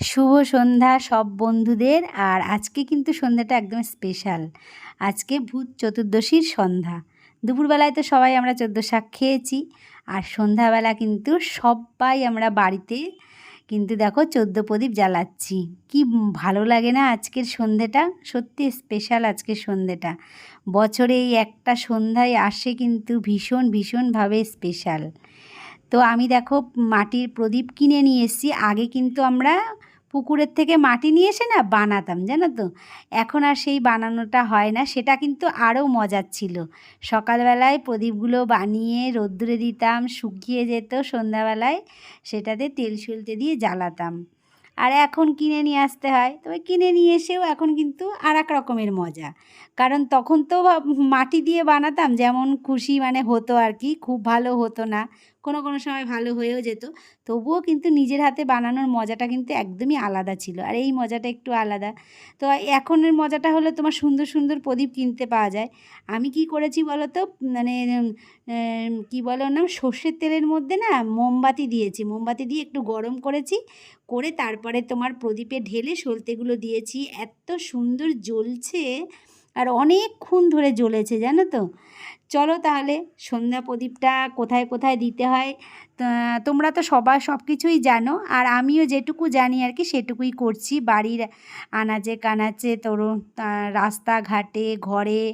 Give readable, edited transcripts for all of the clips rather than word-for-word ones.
শুভ সন্ধ্যা সব বন্ধুদের। আর আজকে কিন্তু সন্ধ্যাটা একদম স্পেশাল। আজকে ভূত চতুর্দশীর সন্ধ্যা। দুপুরবেলায় তো সবাই আমরা ১৪ শাক খেয়েছি, আর সন্ধ্যাবেলা কিন্তু সবাই আমরা বাড়িতে কিন্তু দেখো ১৪ প্রদীপ জ্বালাচ্ছি। কি ভালো লাগে না আজকের সন্ধ্যেটা, সত্যি স্পেশাল আজকের সন্ধ্যেটা। বছরে এই একটা সন্ধ্যায় আসে কিন্তু ভীষণভাবে স্পেশাল। তো আমি দেখো মাটির প্রদীপ কিনে নিয়ে এসেছি। আগে কিন্তু আমরা পুকুরের থেকে মাটি নিয়ে এসে না বানাতাম, জানো তো। এখন আর সেই বানানোটা হয় না, সেটা কিন্তু আরও মজার ছিল। সকালবেলায় প্রদীপগুলো বানিয়ে রোদ্দুরে দিতাম, শুকিয়ে যেত, সন্ধ্যাবেলায় সেটাতে তেল সুলতে দিয়ে জ্বালাতাম। আর এখন কিনে নিয়ে আসতে হয়, তবে কিনে নিয়ে এসেও এখন কিন্তু আর এক রকমের মজা। কারণ তখন তো মাটি দিয়ে বানাতাম, যেমন খুশি মানে হতো আর কি, খুব ভালো হতো না, কোনো সময় ভালো হয়েও যেত। তবুও কিন্তু নিজের হাতে বানানোর মজাটা কিন্তু একদমই আলাদা ছিল, আর এই মজাটা একটু আলাদা। তো এখনের মজাটা হলো তোমার সুন্দর প্রদীপ কিনতে পাওয়া যায়। আমি কি করেছি বলো তো, মানে কি বলে ওর নাম, সর্ষের তেলের মধ্যে না মোমবাতি দিয়েছি, মোমবাতি দিয়ে একটু গরম করেছি, করে তারপরে তোমার প্রদীপে ঢেলে সলতেগুলো দিয়েছি। এত সুন্দর জ্বলছে, আর অনেকক্ষণ ধরে জ্বলেছে, জানো তো। চলো তাহলে সন্ধ্যা প্রদীপটা কোথায় দিতে হয় তোমরা তো সবাই সব কিছুই জানো, আর আমিও যেটুকু জানি আর কি সেটুকুই করছি। বাড়ির আনাচে কানাচে, রাস্তাঘাটে, ঘরে,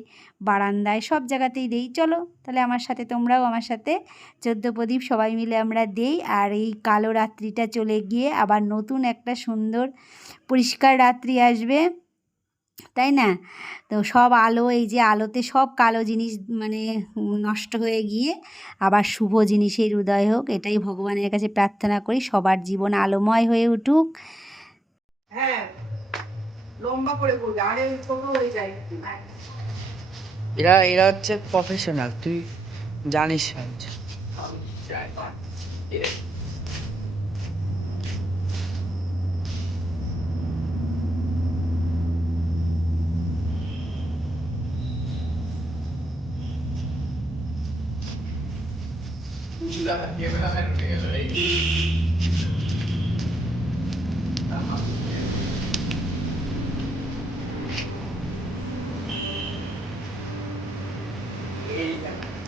বারান্দায়, সব জায়গাতেই দেই। চলো তাহলে তোমরাও আমার সাথে ১৪ প্রদীপ সবাই মিলে আমরা দেই। আর এই কালো রাত্রিটা চলে গিয়ে আবার নতুন একটা সুন্দর পরিষ্কার রাত্রি আসবে, তাই না? তো সব আলো, এই যে আলোতে সব কালো জিনিস মানে নষ্ট হয়ে গিয়ে আবার শুভ জিনিসের উদয় হোক, এটাই ভগবানের কাছে প্রার্থনা করি। সবার জীবন আলোময় হয়ে উঠুক। হ্যাঁ, লম্বা করে বলবে, আরে ছোট হয়ে যায়। এরা এরা হচ্ছে প্রফেশনাল, তুই জানিস না।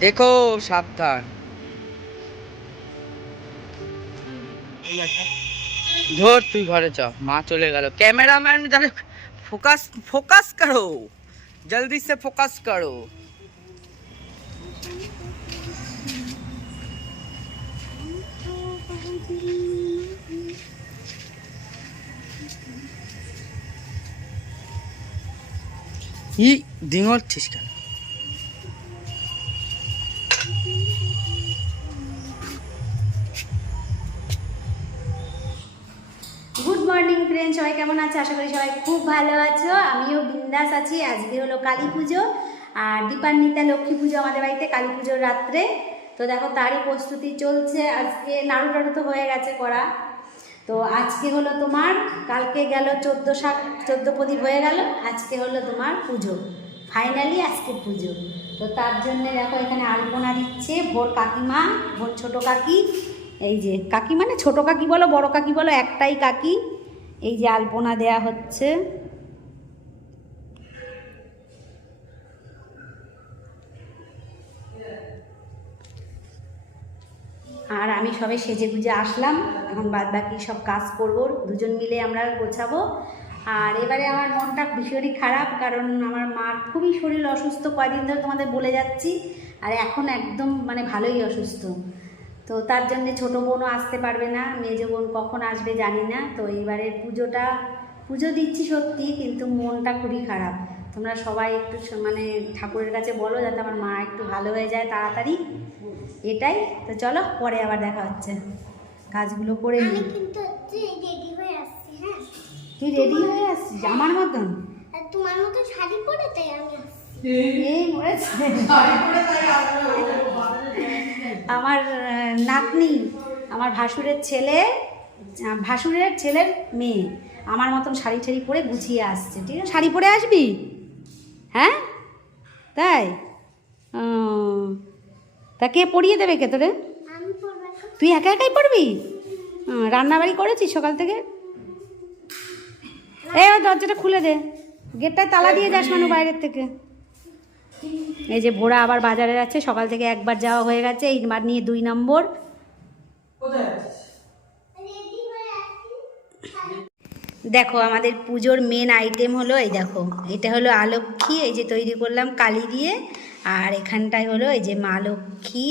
দেখো সাবধান, ধর তুই ঘরে চ, মা চলে গেল। ক্যামেরাম্যান জানে, ফোকাস ফোকাস করো, জলদি সে ফোকাস করো। ই ডিঙোচ্ছিস কেন? গুড মর্নিং ফ্রেন্ড, সবাই কেমন আছে? আশা করি সবাই খুব ভালো আছো। আমিও বিন্দাস আছি। আজকে হলো কালী পুজো, আর দীপান্বিতা লক্ষ্মী পুজো আমাদের বাড়িতে, কালী পুজোর রাত্রে। তো দেখো তারই প্রস্তুতি চলছে। আজকে নাড়ু টাড়ু তো হয়ে গেছে করা। তো আজকে হলো তোমার, কালকে গেল ১৪ প্রদীপ হয়ে গেল, আজকে হলো তোমার পুজো, ফাইনালি আজকে পুজো। তো তার জন্যে দেখো এখানে আলপনা দিচ্ছে ভোর কাকিমা, ভোর ছোটো কাকি। এই যে কাকি মানে ছোটো কাকি বলো বড় কাকি বলো, একটাই কাকি। এই যে আলপনা দেয়া হচ্ছে। আর আমি সবে সেজে গুজে আসলাম, এখন বাদ বাকি সব কাজ করব, দুজন মিলে আমরা গোছাবো। আর এবারে আমার মনটা ভীষণই খারাপ, কারণ আমার মার খুবই শরীর অসুস্থ, কয়দিন ধরে তোমাদের বলে যাচ্ছি। আর এখন একদম মানে ভালোই অসুস্থ। তো তার জন্যে ছোটো বোনও আসতে পারবে না, মেজো বোন কখন আসবে জানি না। তো এইবারের পুজো দিচ্ছি সত্যি, কিন্তু মনটা খুবই খারাপ। তোমরা সবাই একটু মানে ঠাকুরের কাছে বলো যাতে আমার মা একটু ভালো হয়ে যায় তাড়াতাড়ি, এটাই। তো চলো পরে আবার দেখা হচ্ছে, কাজগুলো করে নি। তুই রেডি হয়ে আসছিস আমার মতন? তোমার মতো শাড়ি পরে তাই আমি আমার নাতনি, আমার ভাসুরের ছেলের মেয়ে আমার মতন শাড়ি ঠাড়ি পরে গুছিয়ে আসছে। ঠিক আছে, শাড়ি পরে আসবি? হ্যাঁ তাই? তা কে পরিয়ে দেবে কে তোরে? তুই একা একাই পড়বি? রান্নাবাড়ি করেছিস সকাল থেকে? এই ও দরজাটা খুলে দে, গেটটায় তালা দিয়ে যাস মানু বাইরের থেকে। এই যে ভোরা আবার বাজারে যাচ্ছে, সকাল থেকে একবার যাওয়া হয়ে গেছে, এইবার নিয়ে 2 নম্বর। দেখো আমাদের পুজোর মেন আইটেম হলো এই দেখো, এটা হলো আলক্ষ্মী, এই যে তৈরি করলাম কালি দিয়ে। আর এখানটায় হলো এই যে মা লক্ষ্মী,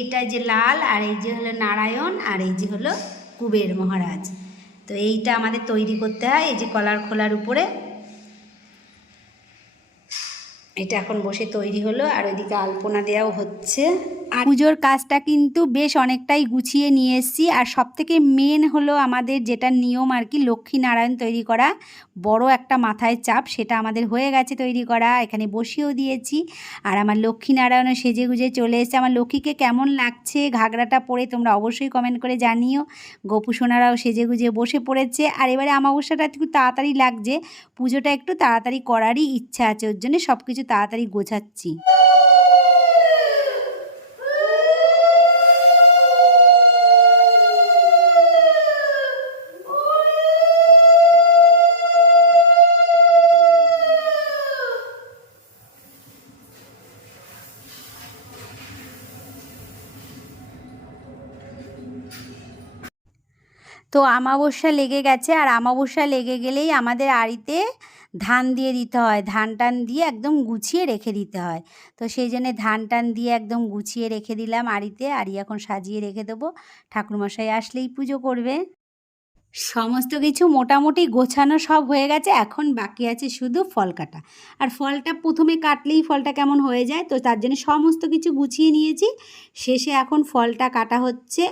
এইটা যে লাল, আর এই যে হলো নারায়ণ, আর এই যে হলো কুবের মহারাজ। তো এইটা আমাদের তৈরি করতে হয় এই যে কলার খোলার উপরে। এটা এখন বসে তৈরি হলো, আর ওইদিকে আলপনা দেওয়াও হচ্ছে। আর পুজোর কাজটা কিন্তু বেশ অনেকটাই গুছিয়ে নিয়ে এসেছি। আর সবথেকে মেন হলো আমাদের যেটা নিয়ম আর কি, লক্ষ্মী নারায়ণ তৈরি করা, বড় একটা মাথায় চাপ, সেটা আমাদের হয়ে গেছে তৈরি করা, এখানে বসিয়েও দিয়েছি। আর আমার লক্ষ্মী নারায়ণও সেজে গুজে চলে এসেছে। আমার লক্ষ্মীকে কেমন লাগছে ঘাগরাটা পরে তোমরা অবশ্যই কমেন্ট করে জানিও। গোপু সোনারাও সেজে গুজে বসে পড়েছে। আর এবারে অমাবস্যাটা একটু তাড়াতাড়ি লাগছে, পুজোটা একটু তাড়াতাড়ি করারই ইচ্ছা আছে, ওর জন্য সব কিছু তাড়াতাড়ি গোছাচ্ছি। তো অমাবস্যা লেগে গেছে, আর অমাবস্যা লেগে গেলেই আমাদের আড়িতে ধান দিয়ে দিতে হয়, ধান টান দিয়ে একদম গুছিয়ে রেখে দিতে হয়। তো সেই জন্যে ধান টান দিয়ে একদম গুছিয়ে রেখে দিলাম আড়িতে। আড়ি এখন সাজিয়ে রেখে দেবো, ঠাকুরমশাই আসলেই পুজো করবে। সমস্ত কিছু মোটামুটি গোছানো সব হয়ে গেছে, এখন বাকি আছে শুধু ফল কাটা। আর ফলটা প্রথমে কাটলেই ফলটা কেমন হয়ে যায়, তো তার জন্য সমস্ত কিছু গুছিয়ে নিয়েছি, শেষে এখন ফলটা কাটা হচ্ছে।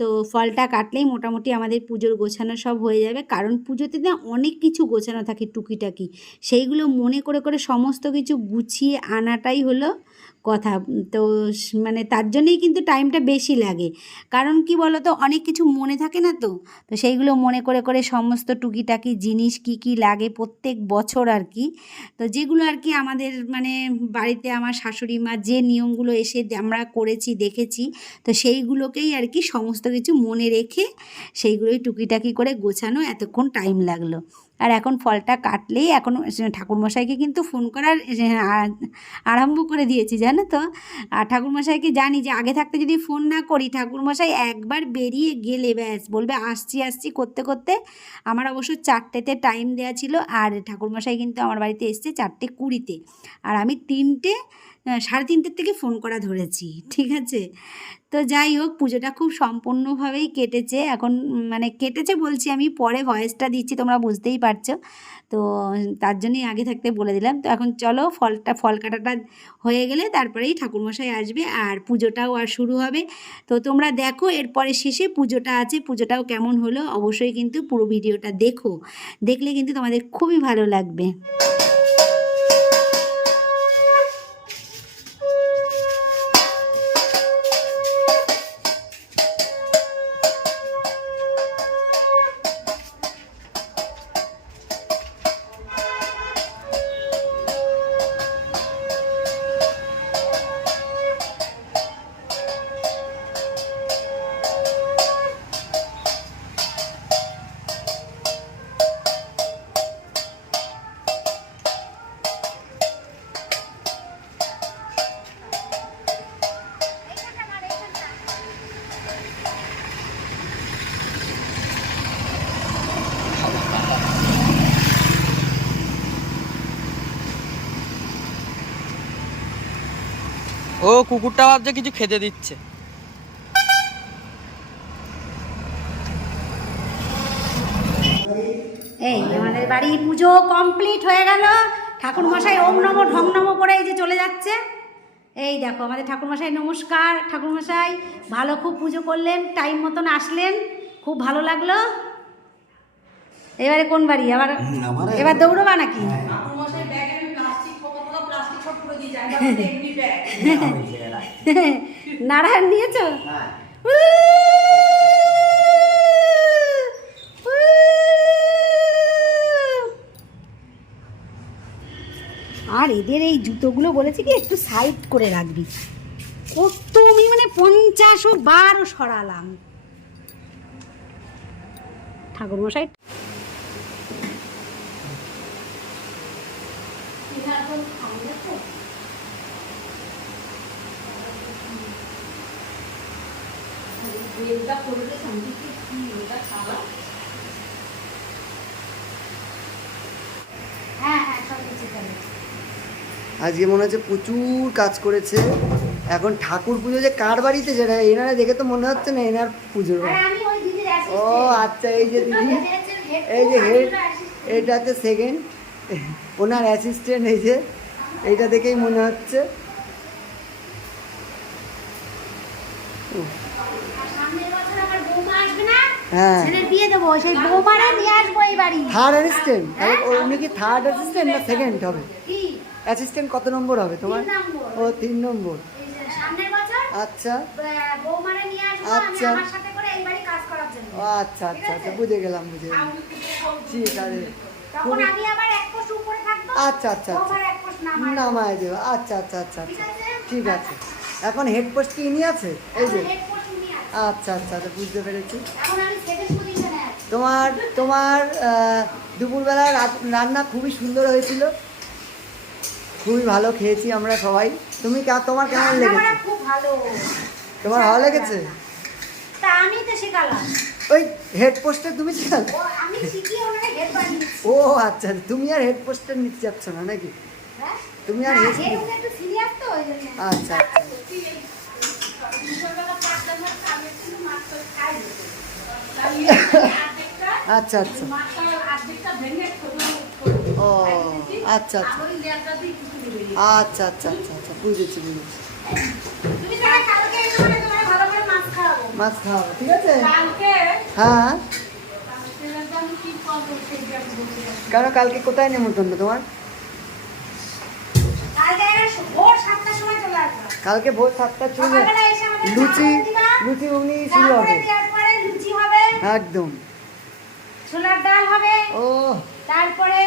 তো ফলটা কাটলেই মোটামুটি আমাদের পুজোর গোছানো সব হয়ে যাবে, কারণ পুজোতে না অনেক কিছু গোছানো থাকে টুকিটাকি, সেইগুলো মনে করে করে সমস্ত কিছু গুছিয়ে আনাটাই হলো কথা। তো মানে তার জন্যই কিন্তু টাইমটা বেশি লাগে, কারণ কি বলো তো, অনেক কিছু মনে থাকে না, তো সেইগুলো মনে করে করে সমস্ত টুকিটাকি জিনিস কি কি লাগে প্রত্যেক বছর আর কি, তো যেগুলো আর কি আমাদের মানে বাড়িতে আমার শাশুড়ি মা যে নিয়মগুলো এসে আমরা করেছি দেখেছি, তো সেইগুলোকেই আর কি সমস্ত কিছু মনে রেখে সেইগুলোই টুকিটাকি করে গোছানো এতক্ষণ টাইম লাগলো। আর এখন ফলটা কাটলেই এখন ঠাকুরমশাইকে কিন্তু ফোন করার আরম্ভ করে দিয়েছি জানো তো। আর ঠাকুরমশাইকে জানি যে আগে থাকতে যদি ফোন না করি, ঠাকুরমশাই একবার বেরিয়ে গেলে ব্যাস বলবে আসছি আসছি করতে করতে। আমার অবশ্য 4টেতে টাইম দেওয়া ছিল, আর ঠাকুরমশাই কিন্তু আমার বাড়িতে এসছে 4:20-তে, আর আমি 3:30 থেকে ফোন করা ধরেছি, ঠিক আছে। তো যাই হোক, পুজোটা খুব সম্পূর্ণভাবেই কেটেছে। এখন মানে কেটেছে বলছি, আমি পরে ভয়েসটা দিচ্ছি, তোমরা বুঝতেই পারছো, তো তার জন্যই আগে থাকতে বলে দিলাম। তো এখন চলো ফল কাটাটা হয়ে গেলে তারপরেই ঠাকুরমশাই আসবে আর পুজোটাও আর শুরু হবে। তো তোমরা দেখো, এরপরে শেষে পুজোটা আছে, পুজোটাও কেমন হলো অবশ্যই কিন্তু পুরো ভিডিওটা দেখো, দেখলে কিন্তু তোমাদের খুবই ভালো লাগবে। ও কুকুরটা ভাবছে কিছু খেতে দিচ্ছে। এই আমাদের বাড়ি পুজো কমপ্লিট হয়ে গেল, ঠাকুরমশাই ওম নমো ঢং নমো করে এই যে চলে যাচ্ছে। এই দেখো আমাদের ঠাকুরমশাই, নমস্কার ঠাকুরমশাই, ভালো খুব পুজো করলেন, টাইম মতন আসলেন, খুব ভালো লাগলো। এবারে কোন বাড়ি আবার, এবার দৌড়বা নাকি? নারায়ণ নিয়েছ? আর এদের এই জুতোগুলো বলেছি কি একটু সাইড করে রাখবি, কত আমি মানে 50 বার সরালাম। ঠাকুরমশাই হ্যাঁ হ্যাঁ সব কিছু করে। আজকে মনে হচ্ছে প্রচুর কাজ করেছে। এখন ঠাকুর পুজো যে কার বাড়িতে, সেটা এনারা দেখে তো মনে হচ্ছে না এনার পুজোর বাড়ি। আমি ওই দিদির ও আচ্ছা, এই যে দিদি, এই যে হেড, এটা হচ্ছে সেকেন্ড, ওনার অ্যাসিস্ট্যান্ট। এই যে এইটা দেখেই মনে হচ্ছে। সামনের বছর আমার বৌমা আসবে না, হ্যাঁ, ছেলের বিয়ে দেবো, সেই বৌমারা নিয়ে আসবো এই বাড়ি। Third assistant. উনি কি থার্ড অ্যাসিস্ট্যান্ট না সেকেন্ড হবে? কি অ্যাসিস্ট্যান্ট কত নম্বর হবে তোমার? 3 নম্বর। ও 3 নম্বর। এই যে সামনের বছর আচ্ছা বৌমারা নিয়ে আসবো আমি আচ্ছা। আমার সাথে করে এই বাড়ি কাজ করার জন্য। ও আচ্ছা আচ্ছা আচ্ছা, বুঝে গেলাম বুঝে গেলাম। ঠিক আছে, তখন আমি আবার এক কোষ উপরে থাকবো, আচ্ছা আচ্ছা আচ্ছা, বৌমারা এক কোষ নামায়। নামায় দেবো। আচ্ছা আচ্ছা আচ্ছা ঠিক আচ্ছা, আছে? ঠিক আছে। এখন হেড পোস্ট কি ইনি আছে? এই যে এখন head coach উনি আছে। আচ্ছা আচ্ছা আচ্ছা, বুঝতে পেরেছি। এখন আমি সেকেন্ড পজিশনে আছি। তোমার তোমার দুপুরবেলা রান্না খুবই সুন্দর হয়েছিল, খুবই ভালো খেয়েছি আমরা সবাই। তোমার কেমন রান্না লেগেছে? করা খুব ভালো। তোমার ভালো লেগেছে? তা আমি তো শেখালাম। ওই হেড পোস্টার তুমি শিখালে? ও আমি শিখিয়ে ওনাকে হেড বানিয়েছি। ও আচ্ছা, তুমি আর হেড পোস্টার নিতে যাচ্ছ না নাকি? হ্যাঁ? তুমি আর না, হেড, head উনি একটু সিরিয়াস তো ওই জন্য। আচ্ছা আচ্ছা আচ্ছা আচ্ছা, ও আচ্ছা আচ্ছা আচ্ছা আচ্ছা আচ্ছা আচ্ছা, বুঝেছি বুঝেছি। তুমি তাহলে কালকে এসো, মানে তোমার ভালো করে মাছ খাওয়াবো। মাছ খাওয়াবো, ঠিক আছে? কালকে হ্যাঁ, কারণ কালকে কোথায় নেমন্তন্ন তোমার? কালকে ভোর 7টার সময় চলে আসবা। কালকে ভোর 7টার সময় সকালবেলা এসে আমাদের লুচি, চা করে দিবা। লুচি ঘুগনি শুরু তারপরে হবে। দেওয়ার পরে লুচি হবে, একদম। ছোলার ডাল হবে, ও তারপরে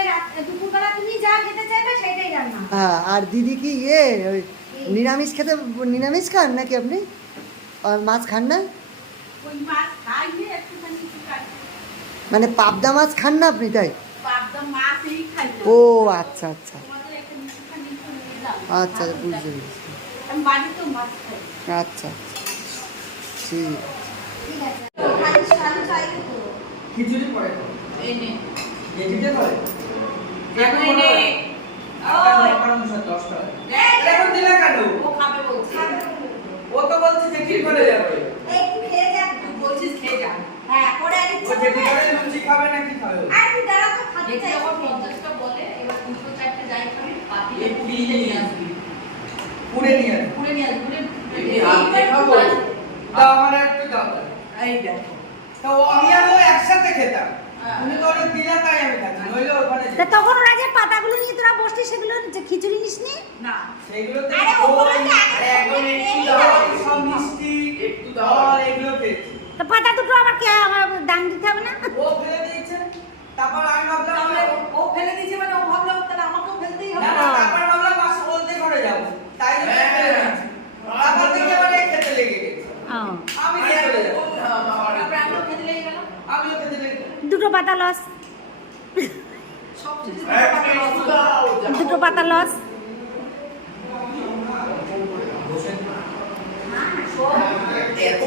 দুপুরবেলা তুমি যা খেতে চাইবে সেটাই রান্না। হ্যাঁ, আর দিদি কি ওই নিরামিষ খেতে, নিরামিষ খান নাকি আপনি? আর মাছ খান না? ওই মাছ খাইলে একটুখানি কিছু খাই। মানে পাবদা মাছ খান না আপনি, তাই? পাবদা মাছই খাই না। ও আচ্ছা আচ্ছা তোমাদের একটা একটুখানি একটু নিয়ে যাও। আচ্ছা, বুঝতে পেরেছি। আমি বাড়িতেও মাছ খাই। আচ্ছা আচ্ছা, ঠিক। ঠিক আছে। খালি শাড়ি চাইলে তো। খিচুড়ি পরে এই নে। খিচুড়ি করে এখন এই নে। এখন দিলে কেন? ও খাবে বলছে। ও তো বলছে যে কি করে যাবে? একটু খেয়ে যা। তুই বলছিস খেয়ে যা। হ্যাঁ, পরে আর ও ইচ্ছা যে করবে। করে লুচি খাবে নাকি খাবে? আর তুই দাঁড়া তো, খাতে দেখি চাই। যখন 50টা বলে, এবার 2-4টে যাই খাবি, পাতি এই পুড়িয়ে নিয়ে আসবি। পুড়ে নিয়ে আসবে। পুড়ে নিয়ে আসবি। এমনি হাতে খাবো। তা আমার একটু দাও। এই দেখো। তো আমি আর ও একসাথে খেতাম। তুমি তো অনেক দিলা তাই আমি খাচ্ছি। নইলে ওখানে তা তখন ওরা যে পাতাগুলো নিয়ে তোরা বসলি সেগুলো যে খিচুড়ি নিসনি? না। সেগুলো তো আরে ওগুলো তো এখন একটু দাও, সব মিষ্টি, একটু দাও, এগুলো খেয়েছি। তো পাতা দুটো আবার কে আমার দাম দিতে হবে না? ও ফেলে দিয়েছে। তারপর আমি ভাবলাম তাহলে ও ফেলে দিয়েছে মানে ও ভাবলো তাহলে আমাকেও ফেলতেই হবে। না, না, তারপর ভাবলাম বাসা বলতে করে যাবো। তাই জন্য ফেলে দিয়েছি। তারপর থেকে আবার এই খেতে লেগে গেছে। আমি খেয়ে চলে যাবো। তারপরে আমিও খেতে লেগে গেলাম। আমিও খেতে লেগে গেলাম। দুটো পাতা লস, সব কিছু দিয়ে দুটো পাতা লস। এত